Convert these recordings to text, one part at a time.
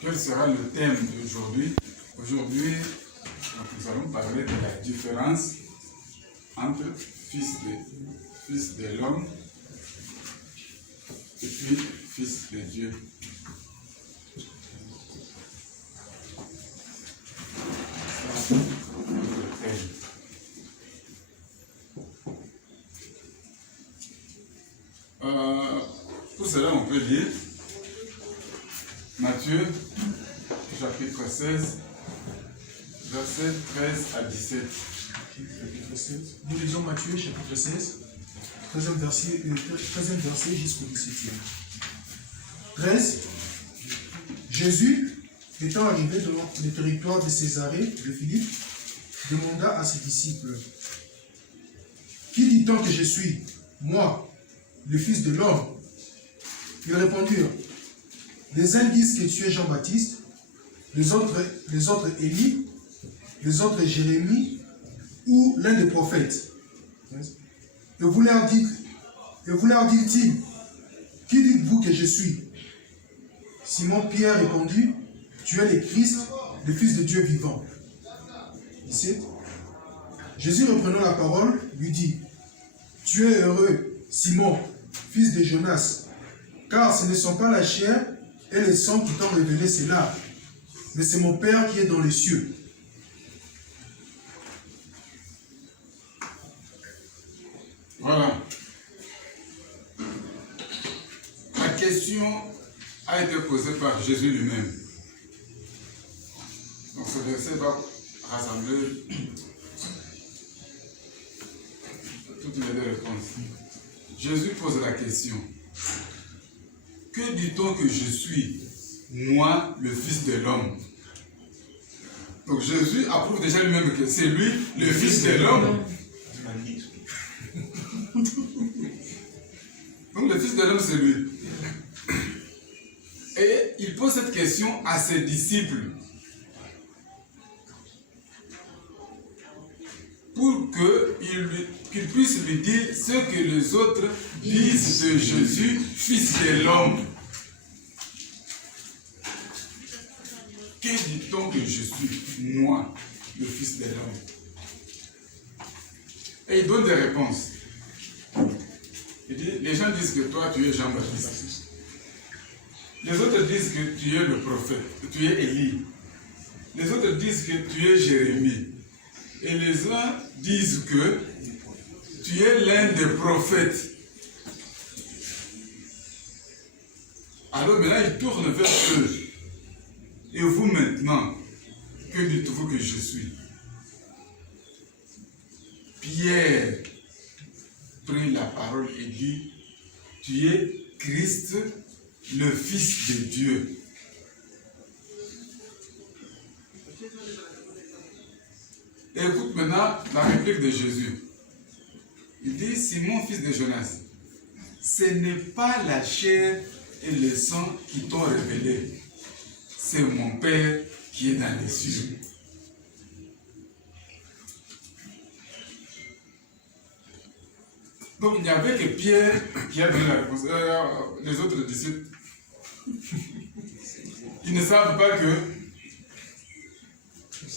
Quel sera le thème d'aujourd'hui? Aujourd'hui, nous allons parler de la différence entre fils de l'homme et puis fils de Dieu. Pour cela, on peut lire Matthieu, chapitre 16, versets 13 à 17. Nous lisons Matthieu, chapitre 16, 13e verset jusqu'au 17e. 13. Jésus, étant arrivé dans le territoire de Césarée de Philippe, demanda à ses disciples: Qui dit-on que je suis, moi, le Fils de l'homme? Ils répondirent: Les uns disent que tu es Jean-Baptiste, les autres Élie, les autres Jérémie, ou l'un des prophètes. Et vous leur dit-il: Qui dites-vous que je suis? Simon-Pierre répondit: Tu es le Christ, le Fils de Dieu vivant. 17. Jésus, reprenant la parole, lui dit: Tu es heureux, Simon, fils de Jonas, car ce ne sont pas la chair et le sang qui t'ont révélé cela, mais c'est mon Père qui est dans les cieux. Voilà. La question a été posée par Jésus lui-même. Donc ce verset va rassembler toutes les deux réponses. Jésus pose la question: Que dit-on que je suis, moi, le Fils de l'homme? Donc Jésus approuve déjà lui-même que c'est lui, le Fils de l'homme. Donc le Fils de l'homme, c'est lui. Et il pose cette question à ses disciples pour qu'ils puissent lui dire ce que les autres disent de Jésus, Fils de l'homme. Que dit-on que je suis, moi, le Fils de l'homme? Et il donne des réponses. Il dit, les gens disent que toi, tu es Jean-Baptiste. Les autres disent que tu es le prophète, que tu es Élie. Les autres disent que tu es Jérémie. Et les uns disent que tu es l'un des prophètes. Alors maintenant, il tourne vers eux. Et vous maintenant, que dites-vous que je suis? Pierre prit la parole et dit: Tu es Christ, le Fils de Dieu. Et écoute maintenant la réplique de Jésus. Il dit: Simon, fils de Jonas, ce n'est pas la chair et le sang qui t'ont révélé, c'est mon Père qui est dans les cieux. Donc il n'y avait que Pierre qui a donné la réponse. Les autres disciples, ils ne savent pas que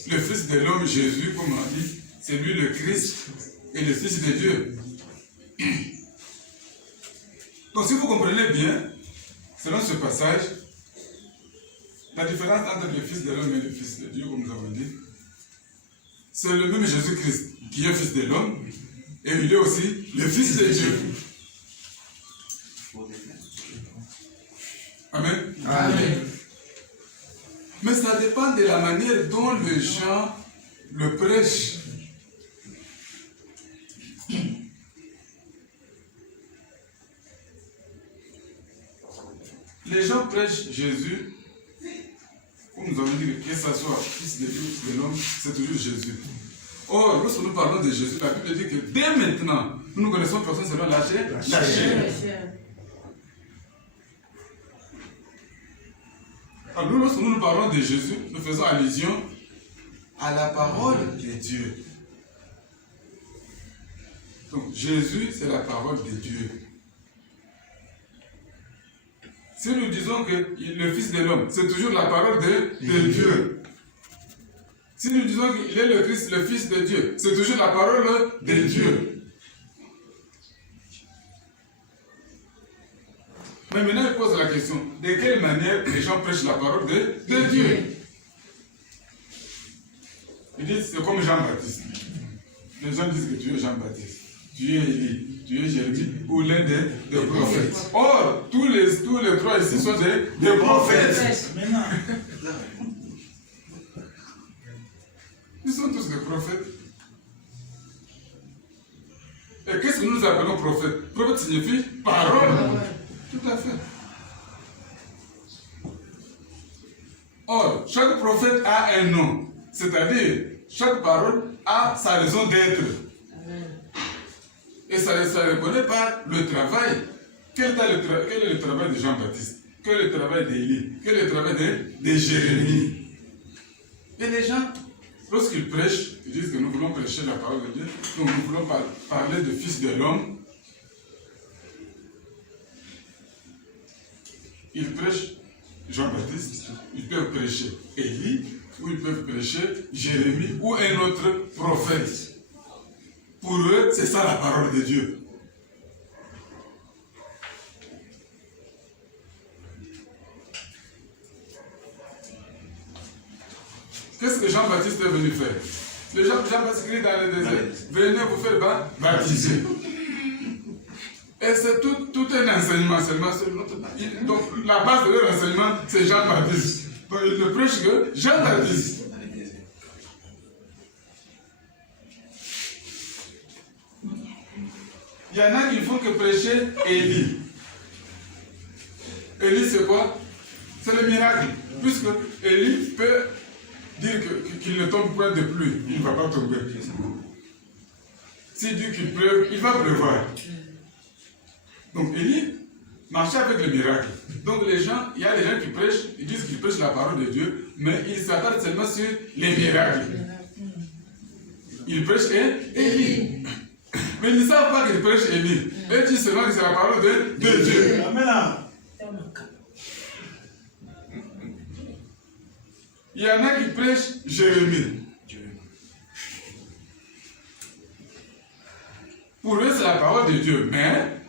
le Fils de l'homme, Jésus, comme on dit, c'est lui le Christ et le Fils de Dieu. Donc si vous comprenez bien, selon ce passage, la différence entre le Fils de l'homme et le Fils de Dieu, comme nous avons dit, c'est le même Jésus-Christ qui est Fils de l'homme, et il est aussi le Fils de Dieu. Amen. Amen. Mais ça dépend de la manière dont les gens le prêchent. Les gens prêchent Jésus, comme nous avons dit, que ce soit Fils de Dieu, Fils de l'homme, c'est toujours Jésus. Or, lorsque nous parlons de Jésus, la Bible dit que dès maintenant, nous connaissons personne selon la chair. Alors, nous, lorsque nous parlons de Jésus, nous faisons allusion à la parole de Dieu. Donc, Jésus, c'est la parole de Dieu. Si nous disons que le Fils de l'homme, c'est toujours la parole de Dieu. Si nous disons qu'il est le Christ, le Fils de Dieu, c'est toujours la parole de Dieu. Mais maintenant, il pose la question, de quelle manière les gens prêchent la parole de Dieu? Ils disent, c'est comme Jean-Baptiste. Les gens disent que tu es Jean-Baptiste, tu es Élie, tu es Jérémie, ou l'un des prophètes. Or, tous les trois ici sont des prophètes. Ils sont tous des prophètes. Et qu'est-ce que nous appelons prophète? Prophète signifie parole. Tout à fait. Or, chaque prophète a un nom. C'est-à-dire, chaque parole a sa raison d'être. Et ça ne reconnaît pas le travail. Quel est le travail de Jean-Baptiste? Quel est le travail d'Élie? Quel est le travail de Jérémie? Et les gens, lorsqu'ils prêchent, ils disent que nous voulons prêcher la parole de Dieu, donc nous voulons parler du Fils de l'homme. Ils prêchent Jean-Baptiste, ils peuvent prêcher Élie, ou ils peuvent prêcher Jérémie, ou un autre prophète. Pour eux, c'est ça la parole de Dieu. Qu'est-ce que Jean-Baptiste est venu faire? Le Jean-Baptiste crie dans le désert, venez vous faire baptiser. Et c'est tout un enseignement seulement. Donc la base de leur enseignement, c'est Jean-Baptiste. Donc il ne prêche que Jean-Baptiste. Il y en a qui ne font que prêcher Élie. Élie, c'est quoi? C'est le miracle. Puisque Élie peut dire qu'il ne tombe pas de pluie, il ne va pas tomber. S'il dit qu'il pleuve, il va pleuvoir. Donc Élie marchait avec le miracle. Donc il y a des gens qui prêchent, ils disent qu'ils prêchent la parole de Dieu, mais ils s'attardent seulement sur les miracles. Ils prêchent Élie. Mais ils ne savent pas qu'ils prêchent Élie. Ils disent seulement que c'est la parole de Dieu. Amen. Il y en a qui prêchent Jérémie. Pour eux, c'est la parole de Dieu. Mais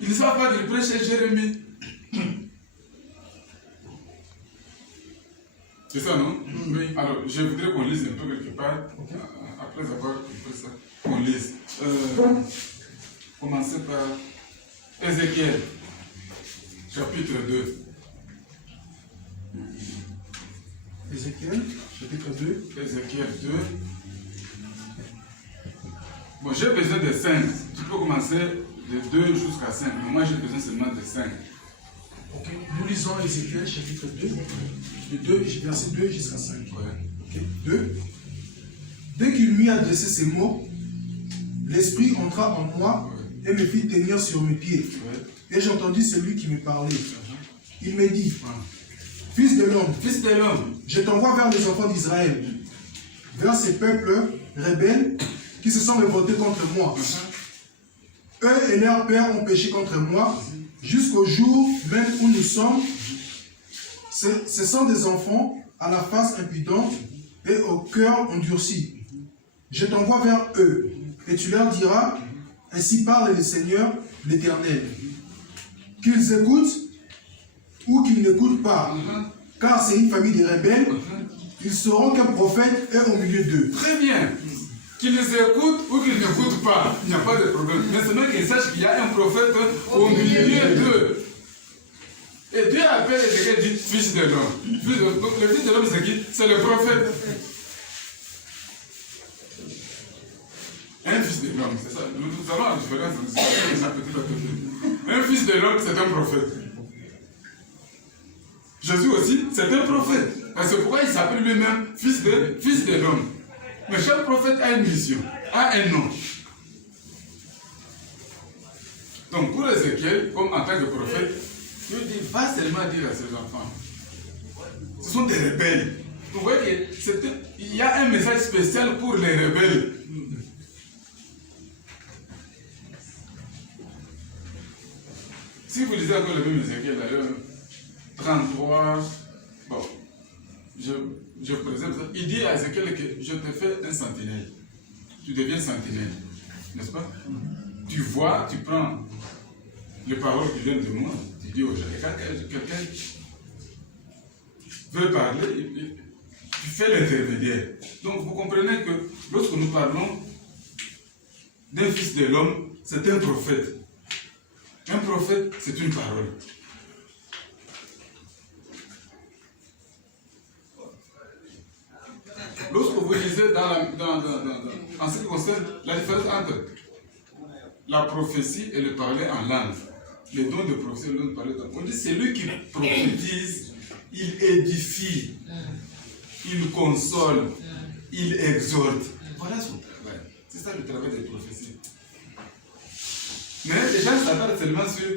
ils ne savent pas qu'ils prêchent Jérémie. C'est ça, non? Oui. Alors, je voudrais qu'on lise un peu quelque part. Okay. Après avoir compris ça, qu'on lise. Commencer par Ézéchiel, chapitre 2. Ézéchiel, chapitre 2. Ézéchiel 2. Bon, j'ai besoin de 5. Tu peux commencer de 2 jusqu'à 5. Mais moi, j'ai besoin seulement de 5. Ok. Nous lisons Ézéchiel, chapitre 2, verset 2 jusqu'à 5. Ouais. Okay. 2. Dès qu'il m'eut adressé ces mots, l'Esprit entra en moi et me fit tenir sur mes pieds. Et j'entendis celui qui me parlait. Il me dit, Fils de l'homme, je t'envoie vers les enfants d'Israël, vers ces peuples rebelles qui se sont révoltés contre moi. Eux et leurs pères ont péché contre moi jusqu'au jour même où nous sommes. Ce sont des enfants à la face impudente et au cœur endurci. Je t'envoie vers eux et tu leur diras, ainsi parle le Seigneur, l'Éternel, qu'ils écoutent ou qu'ils n'écoutent pas, car c'est une famille de rebelles, ils sauront qu'un prophète est au milieu d'eux. Très bien. Qu'ils écoutent ou qu'ils n'écoutent pas, il n'y a pas de problème. Mais seulement qu'ils sachent qu'il y a un prophète au milieu d'eux. Et Dieu appelle Ézéchiel dit fils de l'homme. Donc le fils de l'homme, c'est qui? C'est le prophète. Un fils de l'homme, c'est ça. Nous avons la différence entre un fils de l'homme, c'est un prophète. Jésus aussi, c'est un prophète. C'est pourquoi il s'appelle lui-même fils de l'homme. Mais chaque prophète a une mission, a un nom. Donc pour Ézéchiel, comme en tant que prophète, Dieu dit, va seulement dire à ses enfants. Ce sont des rebelles. Vous voyez qu'il y a un message spécial pour les rebelles. Si vous lisez encore le même Ézéchiel d'ailleurs, 33, bon, je présente, il dit à Ézéchiel que je te fais un sentinelle. Tu deviens sentinelle, n'est-ce pas? Tu vois, tu prends les paroles qui viennent de moi, tu dis aux gens, quelqu'un veut parler, tu fais l'intermédiaire. Donc vous comprenez que lorsque nous parlons d'un fils de l'homme, c'est un prophète. Un prophète, c'est une parole. Lorsque vous lisez en ce qui concerne la différence entre la prophétie et le parler en langue, les dons de prophétie et le don de parler en langue, on dit c'est lui qui prophétise, il édifie, il console, il exhorte. Voilà son travail. C'est ça le travail des prophéties. Mais les gens s'attardent seulement sur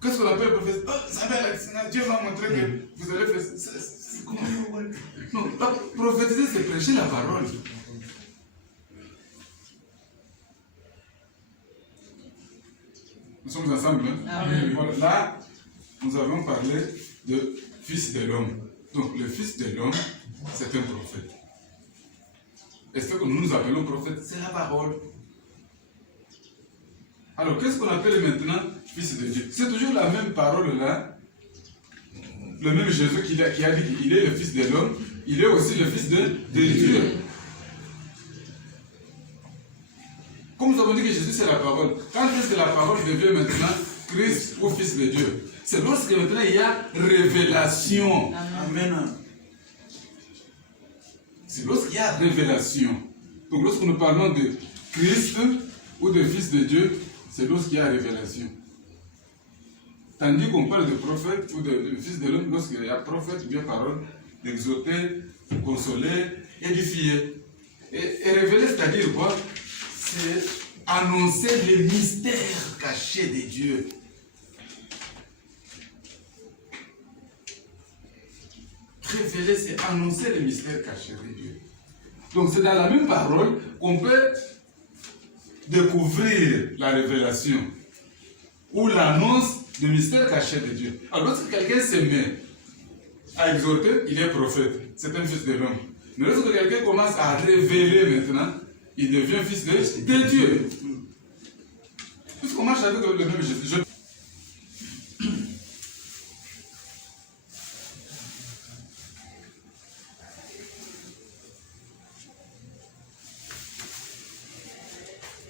qu'est-ce qu'on appelle prophétie. Oh, ça va, Dieu m'a montré que vous allez faire ça. C'est comment? Non, prophétiser, c'est prêcher la parole. Nous sommes ensemble, hein? Amen. Voilà. Là, nous avons parlé de fils de l'homme. Donc, le fils de l'homme, c'est un prophète. Et ce que nous nous appelons prophète, c'est la parole. Alors, qu'est-ce qu'on appelle maintenant fils de Dieu? C'est toujours la même parole là. Le même Jésus qui a dit qu'il est le fils de l'homme, il est aussi le fils de Dieu. Comme nous avons dit que Jésus c'est la parole, quand est-ce que la parole devient maintenant Christ ou fils de Dieu? C'est lorsque maintenant il y a révélation. Amen. C'est lorsqu'il y a révélation. Donc lorsque nous parlons de Christ ou de fils de Dieu, c'est lorsqu'il y a révélation. Tandis qu'on parle de prophète ou de fils de l'homme, lorsqu'il y a prophète, bien parole, d'exhorter, consoler, édifier. Et révéler, c'est-à-dire quoi? C'est annoncer les mystères cachés de Dieu. Révéler, c'est annoncer les mystères cachés de Dieu. Donc c'est dans la même parole qu'on peut découvrir la révélation ou l'annonce du mystère caché de Dieu. Alors lorsque quelqu'un se met à exhorter, il est prophète. C'est un fils de l'homme. Mais lorsque quelqu'un commence à révéler maintenant, il devient fils de Dieu. Puisqu'on marche avec le même Jésus.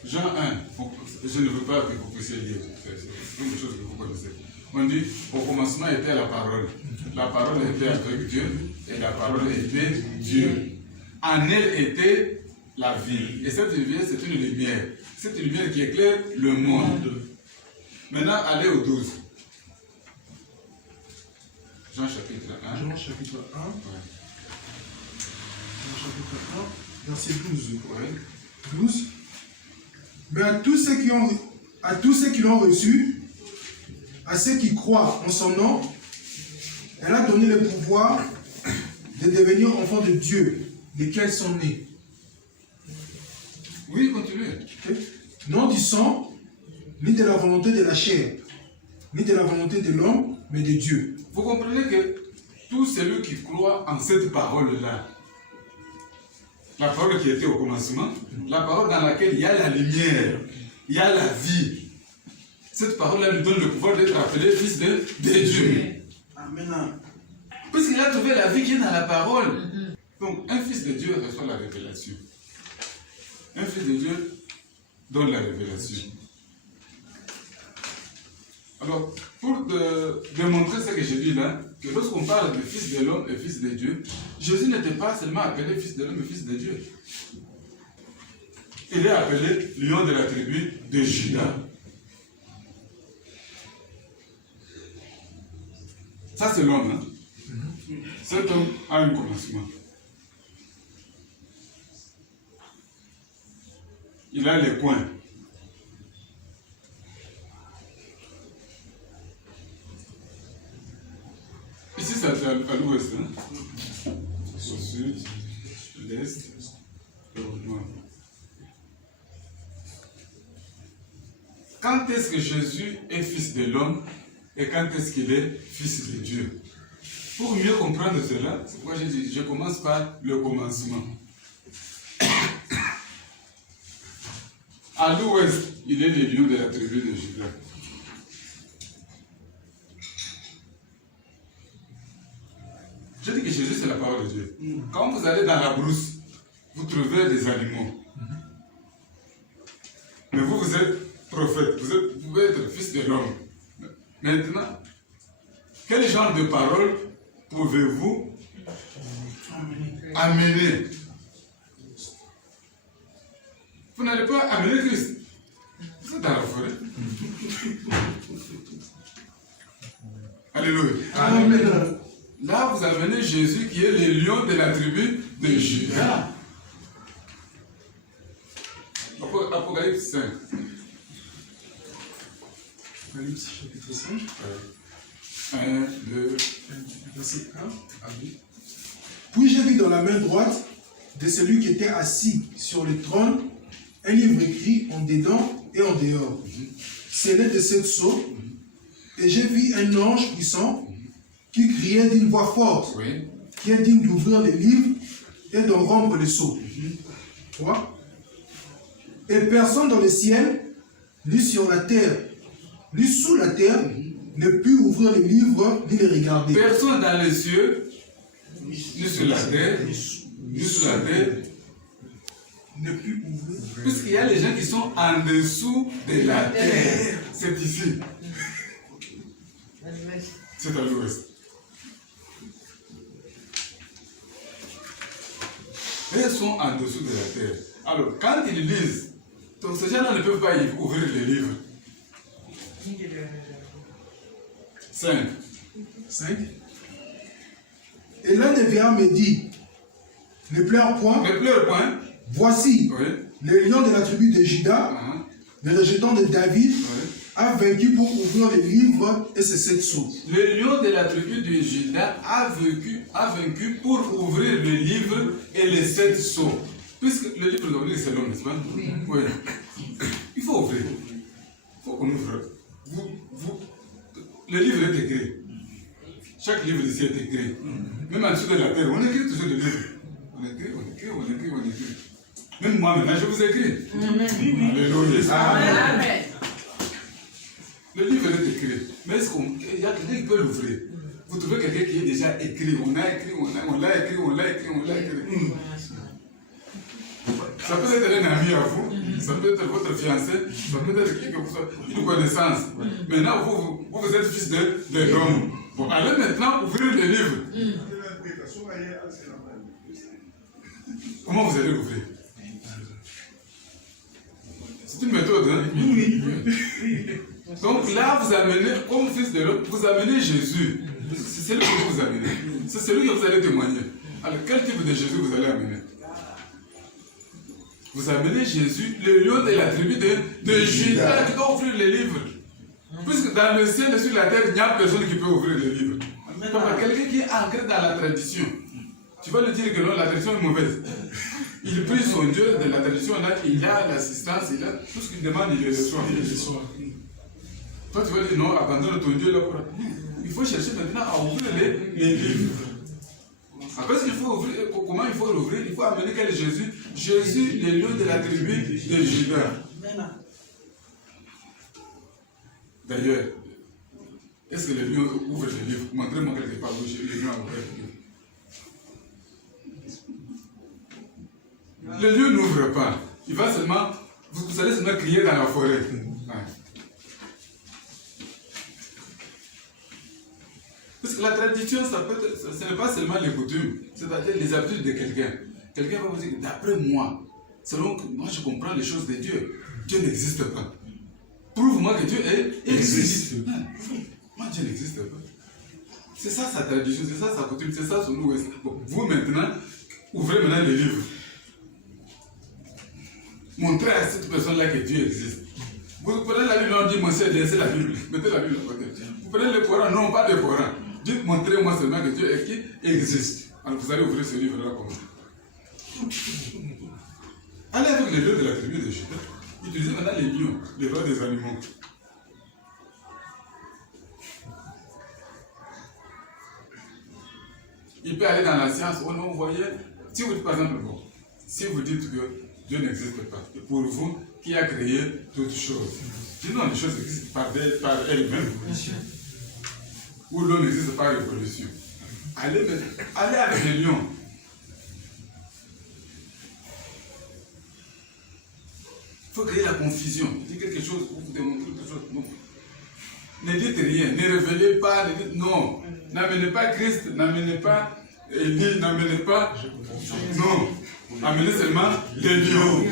Jean 1, je ne veux pas que vous puissiez lire, c'est une chose que vous connaissez. On dit, au commencement était la parole. La parole était avec Dieu et la parole était Dieu. En elle était la vie. Et cette lumière, c'est une lumière. Cette lumière qui éclaire le monde. Maintenant, allez au 12. Jean chapitre 1. Jean chapitre 1. Ouais. Jean chapitre 1, verset 12. Ouais. 12. Mais à tous ceux qui l'ont reçu, à ceux qui croient en son nom, elle a donné le pouvoir de devenir enfants de Dieu, lesquels sont nés. Oui, continuez. Okay. Non du sang, ni de la volonté de la chair, ni de la volonté de l'homme, mais de Dieu. Vous comprenez que tout celui qui croit en cette parole-là, la parole qui était au commencement, la parole dans laquelle il y a la lumière, il y a la vie. Cette parole-là lui donne le pouvoir d'être appelé fils de Dieu. Amen. Puisqu'il a trouvé la vie qui est dans la parole. Donc, un fils de Dieu reçoit la révélation. Un fils de Dieu donne la révélation. Alors, pour démontrer ce que j'ai dit là, que lorsqu'on parle de fils de l'homme et fils de Dieu, Jésus n'était pas seulement appelé fils de l'homme et fils de Dieu. Il est appelé lion de la tribu de Juda. Ça, c'est l'homme. Hein? Cet homme a un commencement. Il a les coins. Ici, c'est à l'ouest. Hein? Au sud, l'est, le nord. Quand est-ce que Jésus est fils de l'homme? et quand est-ce qu'il est fils de Dieu. Pour mieux comprendre cela, c'est pourquoi j'ai dit, je commence par le commencement. À l'ouest, il est le lion de la tribu de Juda. Je dis que Jésus, c'est la parole de Dieu. Quand vous allez dans la brousse, vous trouvez des animaux. Mais vous, vous êtes prophète, vous pouvez être fils de l'homme. Maintenant, quel genre de parole pouvez-vous amener? Vous n'allez pas amener Christ. Vous êtes dans la forêt. Alléluia. Amen. Là, vous amenez Jésus qui est le lion de la tribu de Juda. Apocalypse 5. Apocalypse chapitre 5. 1, 2. Verset 1 à 2. Puis j'ai vu dans la main droite de celui qui était assis sur le trône un livre écrit en dedans et en dehors. Scellé de 7 sceaux. Et j'ai vu un ange puissant qui criait d'une voix forte, qui est digne d'ouvrir les livres et d'en rompre les sceaux. 3. Et personne dans le ciel, ni sur la terre, ni sous la terre, ne put ouvrir les livres ni les regarder. Personne dans les cieux, ni sur la terre, ni sous la terre, ne put ouvrir. Puisqu'il y a les gens qui sont en dessous de la terre. C'est ici. C'est à l'ouest. Ils sont en dessous de la terre. Alors, quand ils lisent, donc ces gens-là ne peuvent pas ouvrir les livres. 5. Et l'un des vieillards me dit, ne pleure point. Ne pleure point. Voici, le lion de la tribu de Juda, le rejetant de David, a vaincu pour ouvrir les livres et ses 7 sceaux. Le lion de la tribu de Juda a vaincu pour ouvrir le livre et les 7 sceaux. Puisque le livre de c'est l'homme, n'est-ce pas? Oui. Il faut ouvrir. Il faut qu'on ouvre. Le livre est écrit. Chaque livre ici est écrit. Même en dessous de la terre, on écrit toujours le livre. On écrit. Même moi maintenant, je vous écris. Alléluia. Amen. Le livre est écrit. Mais est-ce qu'il y a quelqu'un qui peut l'ouvrir? Vous trouvez quelqu'un qui est déjà écrit. On l'a écrit. Ça peut être un ami à vous, ça peut être votre fiancé, ça peut être une connaissance. Maintenant, vous êtes fils de l'homme. Bon, allez maintenant ouvrir le livre. Comment vous allez l'ouvrir? C'est une méthode, hein? Oui. Donc là, vous amenez, comme fils de l'homme, vous amenez Jésus. C'est celui que vous amenez. C'est celui que vous allez témoigner. Alors, quel type de Jésus vous allez amener? Vous amenez Jésus, le lion de la tribu de Juda, qui doit ouvrir les livres. Puisque dans le ciel et sur la terre, il n'y a personne qui peut ouvrir les livres. Donc, quelqu'un qui est ancré dans la tradition, tu vas lui dire que non, la tradition est mauvaise. Il prie son Dieu de la tradition, là, il a l'assistance, il a tout ce qu'il demande, il le reçoit. Toi, tu vas dire non, abandonne ton Dieu là pour. Il faut chercher maintenant à ouvrir les livres. Après, comment il faut l'ouvrir? Il faut amener quel Jésus? Jésus, le lion de la tribu de Juda. D'ailleurs, est-ce que le lion ouvre le livre? Montrez-moi quelque part où le lion a ouvert le livre. Le lion n'ouvre pas. Il va seulement. Vous allez seulement crier dans la forêt. Parce que la tradition, ce n'est pas seulement les coutumes, c'est-à-dire les habitudes de quelqu'un. Quelqu'un va vous dire, d'après moi, selon que moi je comprends les choses de Dieu, Dieu n'existe pas. Prouve-moi que Dieu existe. Moi, Dieu n'existe pas. C'est ça sa tradition, c'est ça sa coutume, c'est ça son ouest. Bon, vous maintenant, ouvrez maintenant les livres. Montrez à cette personne-là que Dieu existe. Vous prenez la Bible, on dit, monsieur, laissez la Bible, mettez la Bible à côté. Vous prenez le Coran, non, pas le Coran. Dites, montrez-moi seulement que Dieu existe. Alors vous allez ouvrir ce livre-là comme ça. Allez avec les lions de la tribu de Juda. Utilisez maintenant les lions, les rois des animaux. Il peut aller dans la science. Oh non, vous voyez, si vous dites par exemple, bon, si vous dites que Dieu n'existe pas, et pour vous, qui a créé toutes choses? Sinon, les choses existent par elles-mêmes. Ou l'homme existe par révolution. Allez avec les lions. Il faut créer la confusion. Dites quelque chose pour vous démontrer quelque chose. Non. Ne dites rien, ne révélez pas, ne dites non. N'amenez pas Christ, n'amenez pas Élie, n'amenez pas. Non. Amenez seulement les lions.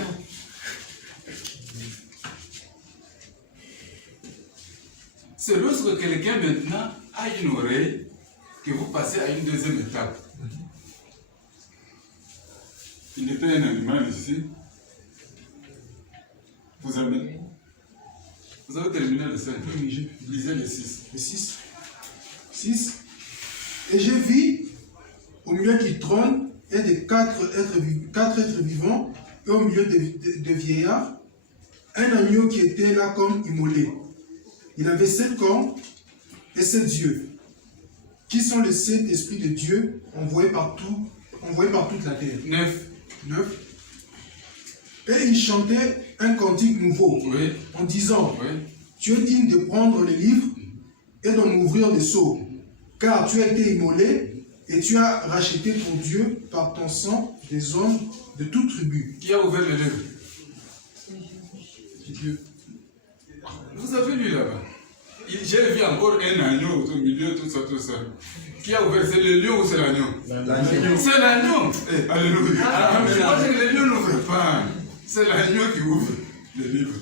C'est lorsque quelqu'un maintenant a une oreille que vous passez à une deuxième étape. Il était un animal ici. Vous avez terminé le 5. Lisez le 6. Le 6. 6. Et je vis au milieu du trône et des quatre êtres vivants et au milieu des vieillards un agneau qui était là comme immolé. Il avait 7 cornes et 7 yeux, qui sont les 7 esprits de Dieu envoyés par toute la terre. 9. Et il chantait un cantique nouveau, Oui. en disant, Oui. tu es digne de prendre les livres et d'en ouvrir les sceaux, car tu as été immolé et tu as racheté pour Dieu par ton sang des hommes de toute tribu. Qui a ouvert le livre? Dieu. Vous avez lu là-bas. J'ai vu encore un agneau au milieu, tout ça. Qui a ouvert? C'est le lion ou c'est l'agneau? C'est l'agneau. Alléluia. Mais moi, je dis que le lion n'ouvre pas. C'est l'agneau qui ouvre le livre.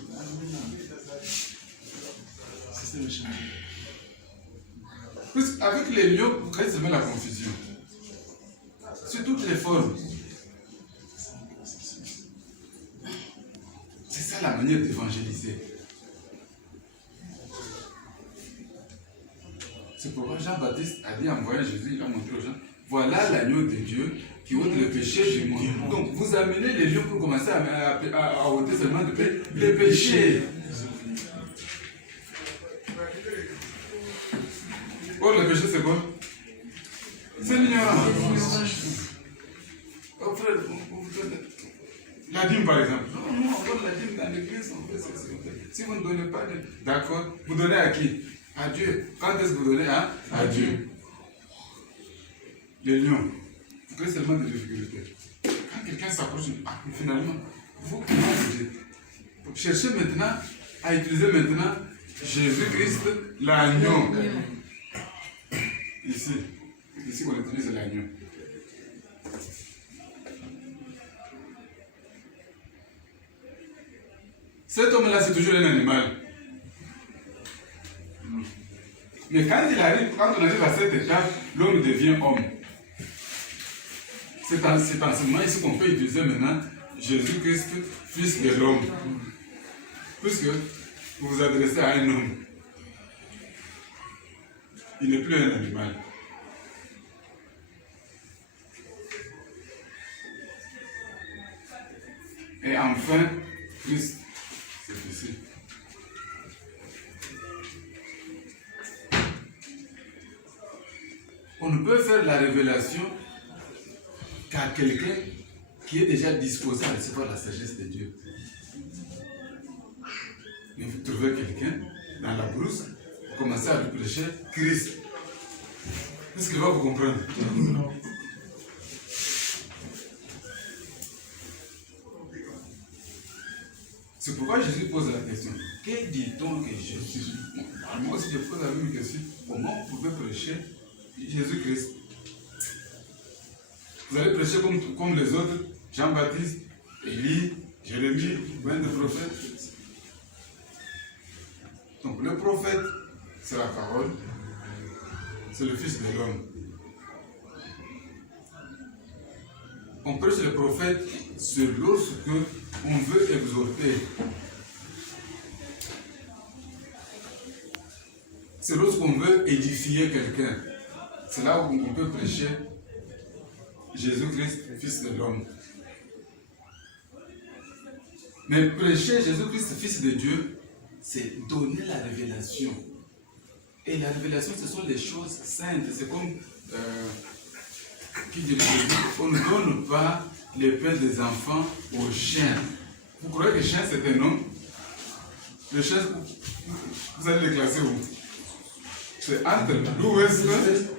Avec les lions, vous créez seulement la confusion. Sur toutes les formes. C'est ça la manière d'évangéliser. C'est pourquoi Jean-Baptiste a dit en voyant Jésus, il a montré aux gens, voilà l'agneau de Dieu qui ôte le péché du monde. Donc vous amenez les lions pour commencer à ôter seulement les péchés. Oh, le péché c'est quoi? C'est l'ignorance. Oh frère, la dîme par exemple. Non, on donne la dîme dans l'église, on fait ça. Si vous ne donnez pas, d'accord, vous donnez à qui? À Dieu. Quand est-ce que vous donnez à Dieu? Les lions. Vous créez seulement des difficultés. Quand quelqu'un s'approche, finalement, vous cherchez maintenant à utiliser maintenant Jésus-Christ, l'agneau. Ici on utilise l'agneau. Cet homme-là, c'est toujours un animal. Mais quand on arrive à cette étape, l'homme devient homme. C'est en ce moment ici qu'on peut utiliser maintenant Jésus-Christ, fils de l'homme. Puisque vous vous adressez à un homme. Il n'est plus un animal. Et enfin, Christ, c'est ici. On ne peut faire la révélation qu'à quelqu'un qui est déjà disposé à recevoir la sagesse de Dieu. Mais vous trouvez quelqu'un dans la brousse, vous commencez à lui prêcher Christ. Est-ce qu'il va vous comprendre? Non. C'est pourquoi Jésus pose la question. Que dit-on que je suis? Moi aussi je pose la même question. Comment vous pouvez prêcher Jésus-Christ? Vous allez prêcher comme les autres, Jean-Baptiste, Élie, Jérémie, plein de prophètes. Donc le prophète, c'est la parole, c'est le Fils de l'homme. On prêche le prophète, c'est lorsque on veut exhorter. C'est lorsqu'on veut édifier quelqu'un. C'est là où on peut prêcher Jésus-Christ, Fils de l'homme. Mais prêcher Jésus-Christ, Fils de Dieu, c'est donner la révélation. Et la révélation, ce sont des choses saintes. C'est comme qui dit que on ne donne pas les pains des enfants aux chiens. Vous croyez que le chien c'est un homme? Le chien, vous allez le classer où? C'est entre l'ouest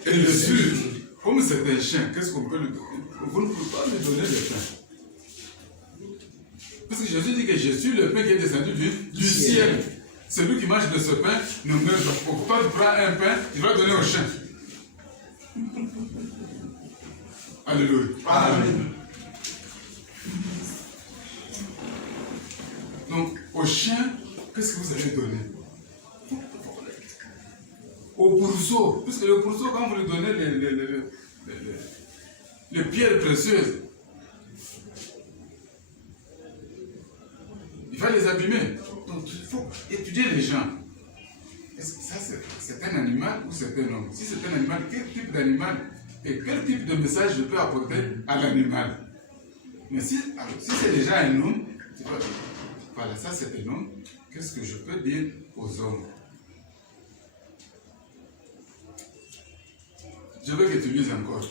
et le sud. Comme c'est un chien, qu'est-ce qu'on peut lui donner? Vous ne pouvez pas lui donner le pain. Parce que Jésus dit que je suis le pain qui est descendu du ciel. Celui qui mange de ce pain ne meurt pas. Pourquoi tu prends un pain, tu vas le donner au chien? Alléluia. Amen. Donc, au chien, qu'est-ce que vous allez donner? Au pourceau, puisque le pourceau, quand vous lui donnez les pierres précieuses, il va les abîmer. Donc, il faut étudier les gens. Est-ce que ça, c'est un animal ou c'est un homme? Si c'est un animal, quel type d'animal et quel type de message je peux apporter à l'animal? Mais si c'est déjà un homme, tu vois, voilà, ça c'est un homme, qu'est-ce que je peux dire aux hommes? Je veux que tu lises encore.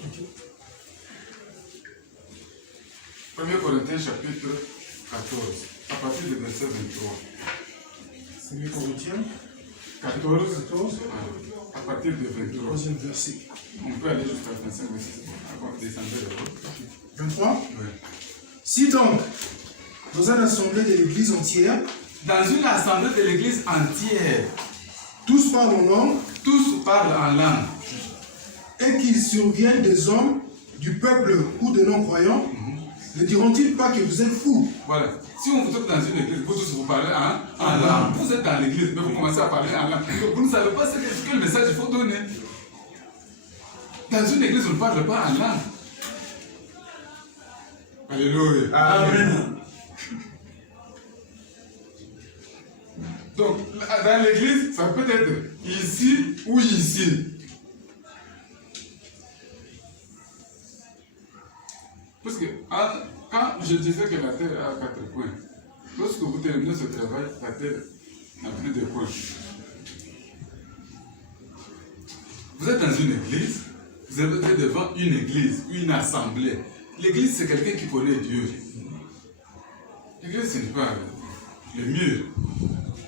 1 Corinthiens chapitre 14, à partir du verset 23. 1 Corinthiens 14, à partir du 23. Troisième verset. On peut aller jusqu'à 25 verset. Avant de descendre d'abord. 23. Oui. Si donc, dans une assemblée de l'église entière, Dans une assemblée de l'église entière, tous parlent en langue, tous parlent en langue. et qu'il survienne des hommes du peuple ou de non-croyants, ne diront-ils pas que vous êtes fous? Voilà. Si on vous trouve dans une église, vous tous vous parlez en langue. Vous êtes dans l'église, mais vous commencez à parler en langue. Donc vous ne savez pas quel message il faut donner. Dans une église, on ne parle pas en langue. Alléluia. Amen. Donc, dans l'église, ça peut être ici ou ici. Parce que quand je disais que la terre a 4 coins, lorsque vous terminez ce travail, la terre n'a plus de coins. Vous êtes dans une église, vous êtes devant une église, une assemblée. L'église, c'est quelqu'un qui connaît Dieu. L'église, ce n'est pas le mur.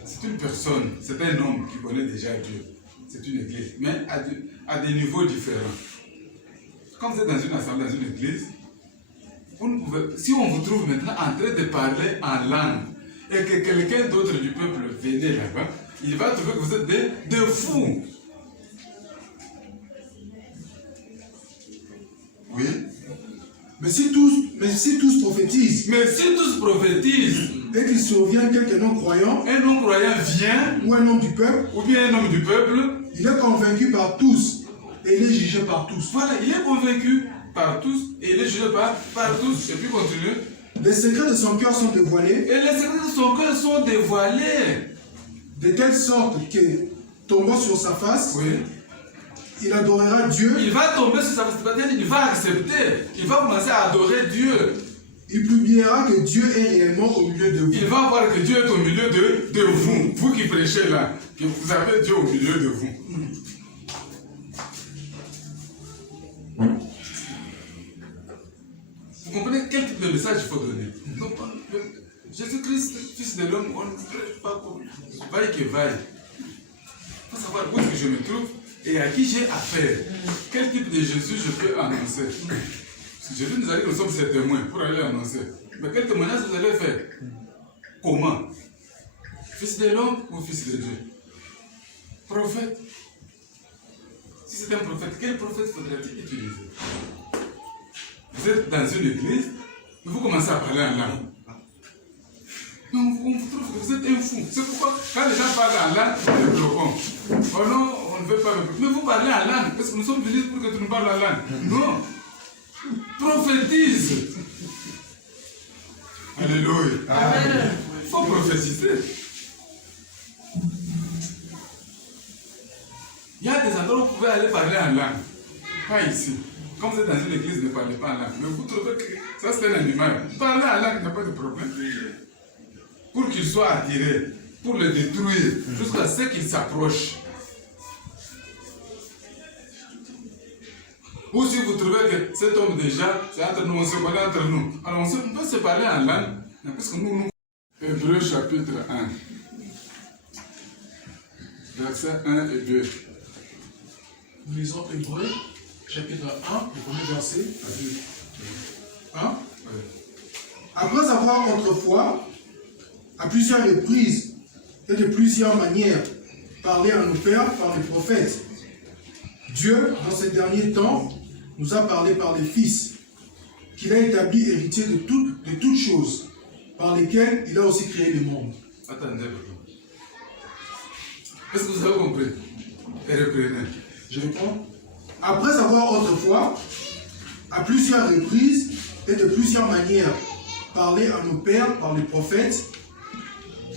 C'est une personne, c'est un homme qui connaît déjà Dieu. C'est une église, mais à des niveaux différents. Quand vous êtes dans une assemblée, dans une église, vous ne pouvez, si on vous trouve maintenant en train de parler en langue et que quelqu'un d'autre du peuple venait là-bas, il va trouver que vous êtes des fous. Oui. Mais si tous prophétisent, Et qu'il survient quelqu'un non-croyant, un non-croyant vient, ou un homme du peuple, ou bien un homme du peuple, il est convaincu par tous et il est jugé par tous. Voilà, il est convaincu par tous et il est jugé par tous. Et puis continue. Les secrets de son cœur sont dévoilés. Et les secrets de son cœur sont dévoilés. De telle sorte que, tombant sur sa face, oui, il adorera Dieu. Il va tomber sur sa face, c'est-à-dire il va accepter. Il va commencer à adorer Dieu. Il publiera que Dieu est réellement au milieu de vous. Il va voir que Dieu est au milieu de vous. Vous qui prêchez là, que vous avez Dieu au milieu de vous. Vous comprenez quel type de message il faut donner? Donc, Jésus-Christ, fils de l'homme, on ne prêche pas pour vaille que vaille. Il faut savoir où est-ce que je me trouve et à qui j'ai affaire. Quel type de Jésus je peux annoncer? Parce que Jésus nous a dit que nous sommes ses témoins pour aller annoncer. Mais quel témoignage vous allez faire? Comment? Fils de l'homme ou fils de Dieu? Prophète. Si c'est un prophète, quel prophète faudrait-il utiliser? Vous êtes dans une église, et vous commencez à parler en langue. Donc, on vous trouve que vous êtes un fou. C'est pourquoi, quand les gens parlent en langue, nous les bloquons. Oh non, on ne veut pas. Mais vous parlez en langue, parce que nous sommes venus pour que tu nous parles en langue. Non. Prophétise. Alléluia. Amen. Il faut prophétiser. Il y a des endroits où vous pouvez aller parler en langue. Pas ici. Quand vous êtes dans une église, ne parlez pas en langue. Mais vous trouvez que ça c'est un animal. Parler en langue n'a pas de problème. Pour qu'il soit attiré, pour le détruire, jusqu'à ce qu'il s'approche. Ou si vous trouvez que cet homme déjà, c'est entre nous, on se connaît entre nous. Alors on peut se parler en langue, parce que nous... Hébreux chapitre 1. Versets 1 et 2. Nous lisons Hébreux, chapitre 1, le premier verset à 2. Hein? Oui. Après avoir autrefois, à plusieurs reprises et de plusieurs manières, parlé à nos pères par les prophètes, Dieu, dans ces derniers temps, nous a parlé par les fils, qu'il a établi héritier de toutes choses, par lesquelles il a aussi créé le monde. Attendez. Est-ce que vous avez compris? Et reprenez. Je réponds. Après avoir autrefois, à plusieurs reprises et de plusieurs manières, parlé à nos pères par les prophètes,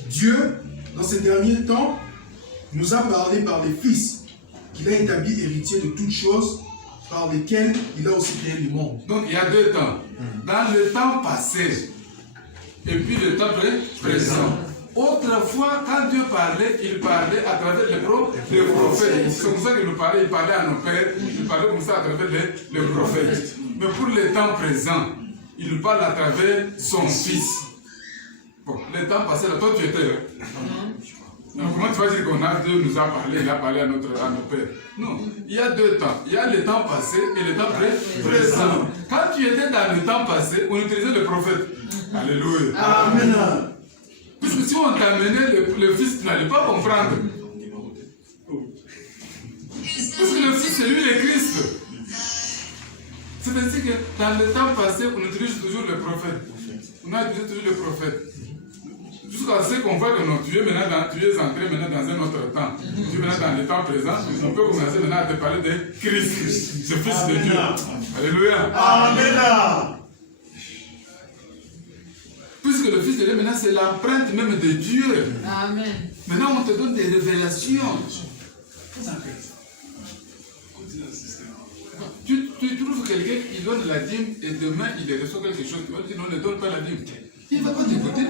Dieu, dans ces derniers temps, nous a parlé par les fils, qu'il a établi héritier de toutes choses, par lesquelles il a aussi créé le monde. Donc il y a deux temps. Dans le temps passé, et puis le temps présent. Autrefois, quand Dieu parlait, il parlait à travers les prophètes. C'est comme ça qu'il nous parlait, il parlait à nos pères, il parlait comme ça à travers les prophètes. Mais pour le temps présent, il nous parle à travers son fils. Bon, le temps passé, là, toi tu étais là. Donc, comment tu vas dire qu'on a Dieu nous a parlé, il a parlé à nos pères? Non, il y a deux temps. Il y a le temps passé et le temps présent. Quand tu étais dans le temps passé, on utilisait le prophète. Alléluia. Amen. Puisque si on t'amenait le fils, tu n'allais pas comprendre. Parce que le fils, c'est lui le Christ. C'est ainsi que dans le temps passé, on utilise toujours le prophète. On a utilisé toujours le prophète. Jusqu'à ce qu'on voit que non, tu es entré maintenant dans un autre temps. Tu es maintenant dans le temps présent. On peut commencer maintenant à te parler de Christ, ce fils de Dieu. Alléluia. Amen. Puisque le Fils de Dieu, maintenant, c'est l'empreinte même de Dieu. Amen. Maintenant, on te donne des révélations. Tu trouves quelqu'un qui donne la dîme et demain, il reçoit quelque chose. Tu vas dire, non, ne donne pas la dîme. Il ne va pas t'écouter.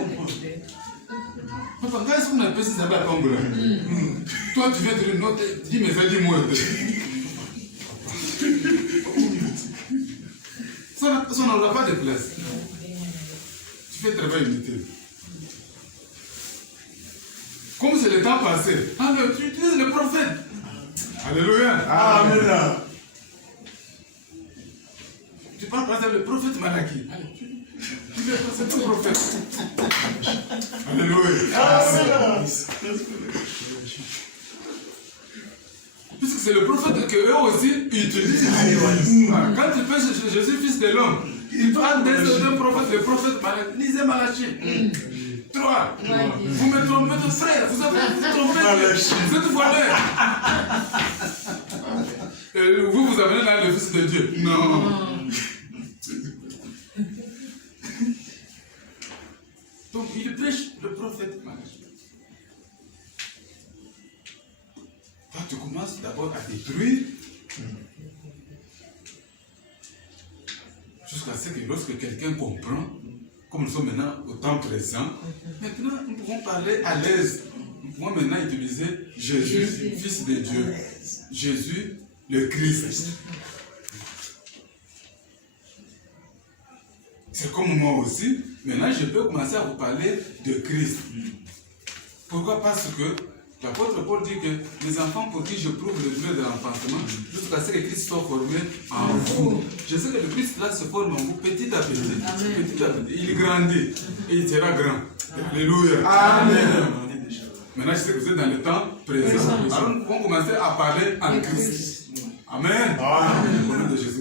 Papa, quand est-ce qu'on appelle ça va tomber là? Toi, tu viens de dire, non, dis, mais ça dit moi. Ça n'aura pas de place. Tu fais travail inutile. Comme c'est le temps passé, alors tu utilises le prophète. Alléluia. Amen. Tu parles par exemple le prophète Malaki. C'est ton prophète. Alléluia. Amen. Puisque c'est le prophète qu'eux aussi utilisent. Quand tu penses que je suis fils de l'homme, il parle d'un prophète, le prophète Malaki. Lisez Malachie. 3. Vous me trompez de frère, vous avez trompé, vous êtes voleur. Vous amenez là le fils de Dieu. Non. Donc il prêche le prophète Malachie. Toi, tu commences d'abord à détruire jusqu'à ce que lorsque quelqu'un comprend, comme nous sommes maintenant au temps présent, maintenant nous pouvons parler à l'aise. Nous pouvons maintenant utiliser Jésus, Fils de Dieu. Jésus, le Christ. C'est comme moi aussi. Maintenant, je peux commencer à vous parler de Christ. Pourquoi? Parce que l'apôtre Paul dit que les enfants pour qui je prouve le douleur de l'enfantement, jusqu'à ce que Christ soit formé en vous. Je sais que le Christ là se forme en vous petit à petit. Petit à petit. Il grandit et il sera grand. Alléluia. Amen. Maintenant, je sais que vous êtes dans le temps présent. Alors, nous pouvons commencer à parler en Christ. Amen. Amen. Au nom de Jésus.